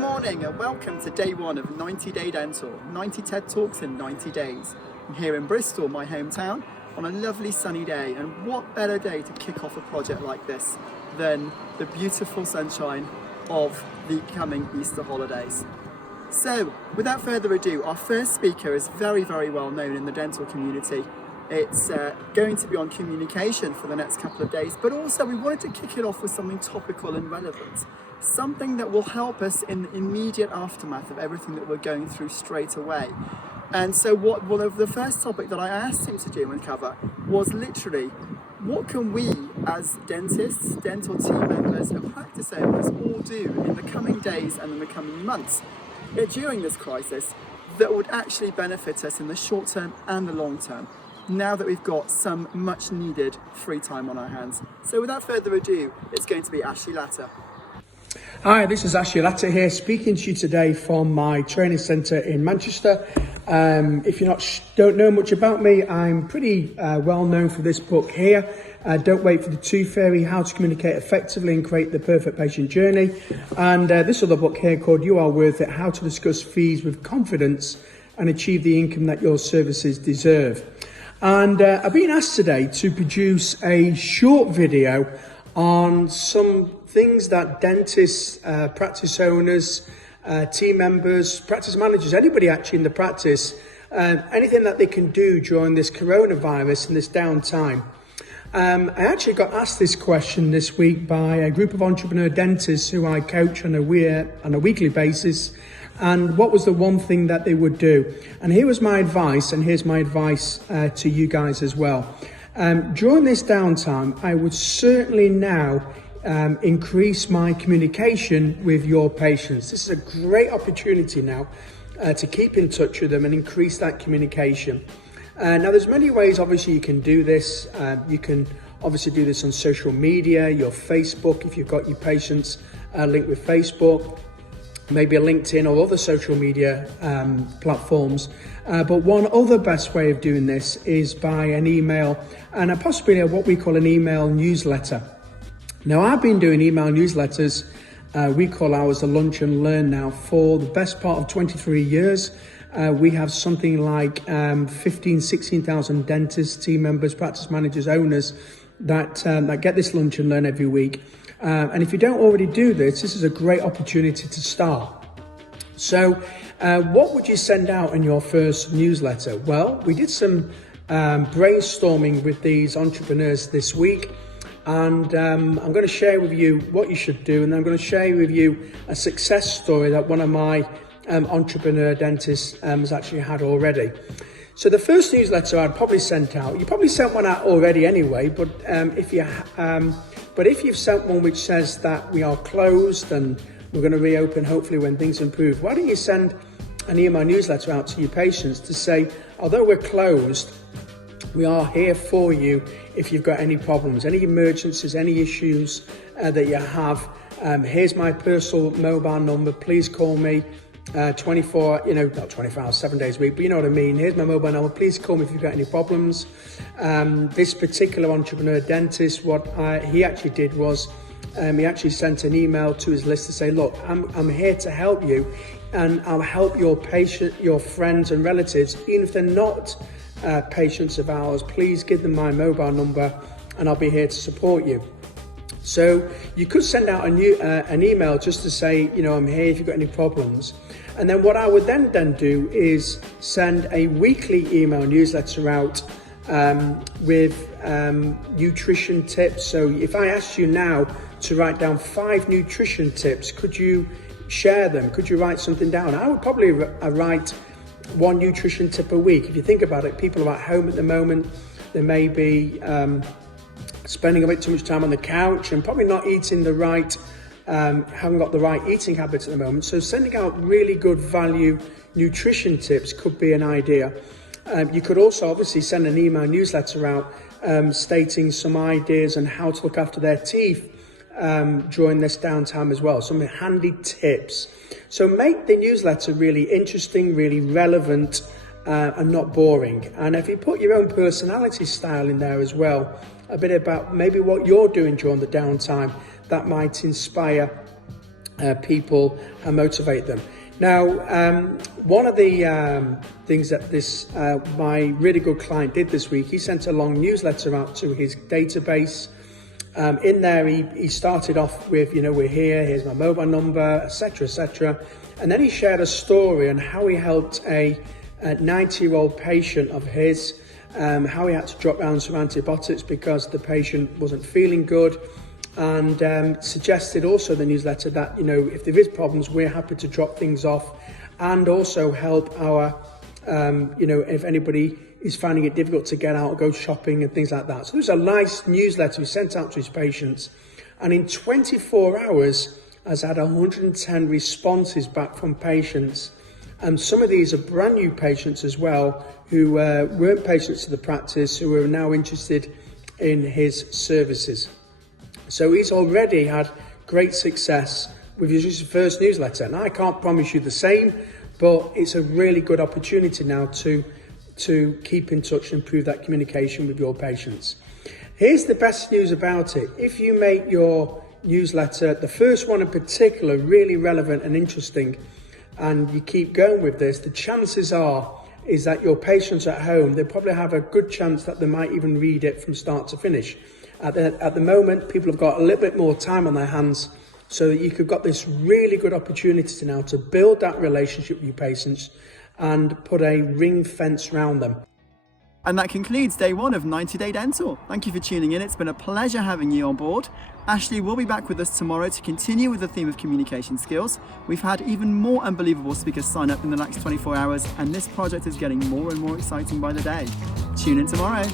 morning and welcome to day one of 90 Day Dental, 90 TED Talks in 90 days. I'm here in Bristol, my hometown, on a lovely sunny day, and what better day to kick off a project like this than the beautiful sunshine of the coming Easter holidays. So, without further ado, our first speaker is very well known in the dental community. It's going to be on communication for the next couple of days, but also we wanted to kick it off with something topical and relevant. Something that will help us in the immediate aftermath of everything that we're going through straight away. And so the first topic that I asked him to do and cover was literally, what can we as dentists, dental team members and practice owners all do in the coming days and in the coming months during this crisis that would actually benefit us in the short term and the long term, now that we've got some much needed free time on our hands. So without further ado, it's going to be Ashley Latter. Hi, this is Ashley Latter here, speaking to you today from my training centre in Manchester. If you don't know much about me, I'm pretty well known for this book here. Don't Wait for the Tooth Fairy, How to Communicate Effectively and Create the Perfect Patient Journey. And this other book here called You Are Worth It, How to Discuss Fees with Confidence and Achieve the Income That Your Services Deserve. And I've been asked today to produce a short video on some things that dentists, practice owners, team members, practice managers, anybody actually in the practice, anything that they can do during this coronavirus and this downtime. I actually got asked this question this week by a group of entrepreneur dentists who I coach on a weekly basis, and what was the one thing that they would do. And here was my advice, and here's my advice to you guys as well. During this downtime, I would certainly now increase my communication with your patients. This is a great opportunity now to keep in touch with them and increase that communication. Now there's many ways obviously you can do this. You can obviously do this on social media, your Facebook, if you've got your patients linked with Facebook, maybe a LinkedIn or other social media platforms. But one other best way of doing this is by an email and possibly what we call an email newsletter. Now, I've been doing email newsletters, we call ours the Lunch and Learn now, for the best part of 23 years. We have something like 16,000 dentists, team members, practice managers, owners that get this Lunch and Learn every week. And if you don't already do this is a great opportunity to start. So what would you send out in your first newsletter? Well, we did some brainstorming with these entrepreneurs this week. And I'm going to share with you what you should do, and then I'm going to share with you a success story that one of my entrepreneur dentists has actually had already. So the first newsletter I'd probably sent out, you probably sent one out already anyway, but if you've sent one which says that we are closed and we're going to reopen hopefully when things improve, why don't you send an email newsletter out to your patients to say, although we're closed, we are here for you if you've got any problems, any emergencies, any issues that you have. Here's my personal mobile number. Please call me 24, not 24 hours, 7 days a week, but you know what I mean. Here's my mobile number. Please call me if you've got any problems. This particular entrepreneur dentist, what he actually did was he actually sent an email to his list to say, look, I'm here to help you, and I'll help your patient, your friends and relatives, even if they're not patients of ours. Please give them my mobile number and I'll be here to support you. So you could send out an email just to say, I'm here if you've got any problems. And then what I would then do is send a weekly email newsletter out with nutrition tips. So if I asked you now to write down 5 nutrition tips, could you share them? Could you write something down? I would probably write 1 nutrition tip a week. If you think about it, people are at home at the moment. They may be spending a bit too much time on the couch and probably not eating the right, haven't got the right eating habits at the moment. So sending out really good value nutrition tips could be an idea. You could also obviously send an email newsletter out stating some ideas on how to look after their teeth during this downtime as well. Some handy tips. So make the newsletter really interesting, really relevant, and not boring. And if you put your own personality style in there as well, a bit about maybe what you're doing during the downtime, that might inspire people and motivate them. Now, one of the things that my really good client did this week, he sent a long newsletter out to his database. In there, he started off with, we're here, here's my mobile number, etc., etc. And then he shared a story on how he helped a 90-year-old patient of his, how he had to drop down some antibiotics because the patient wasn't feeling good, and suggested also in the newsletter that, if there is problems, we're happy to drop things off and also help our, if anybody is finding it difficult to get out, go shopping and things like that. So there's a nice newsletter he sent out to his patients, and in 24 hours has had 110 responses back from patients. Some of these are brand new patients as well, who weren't patients of the practice, who are now interested in his services. So he's already had great success with his first newsletter. Now, I can't promise you the same, but it's a really good opportunity now to keep in touch and improve that communication with your patients. Here's the best news about it. If you make your newsletter, the first one in particular, really relevant and interesting, and you keep going with this, the chances is that your patients at home, they probably have a good chance that they might even read it from start to finish. At the moment, people have got a little bit more time on their hands, so that you've got this really good opportunity now to build that relationship with your patients and put a ring fence around them. And that concludes day one of 90 Day Dental. Thank you for tuning in. It's been a pleasure having you on board. Ashley will be back with us tomorrow to continue with the theme of communication skills. We've had even more unbelievable speakers sign up in the next 24 hours, and this project is getting more and more exciting by the day. Tune in tomorrow.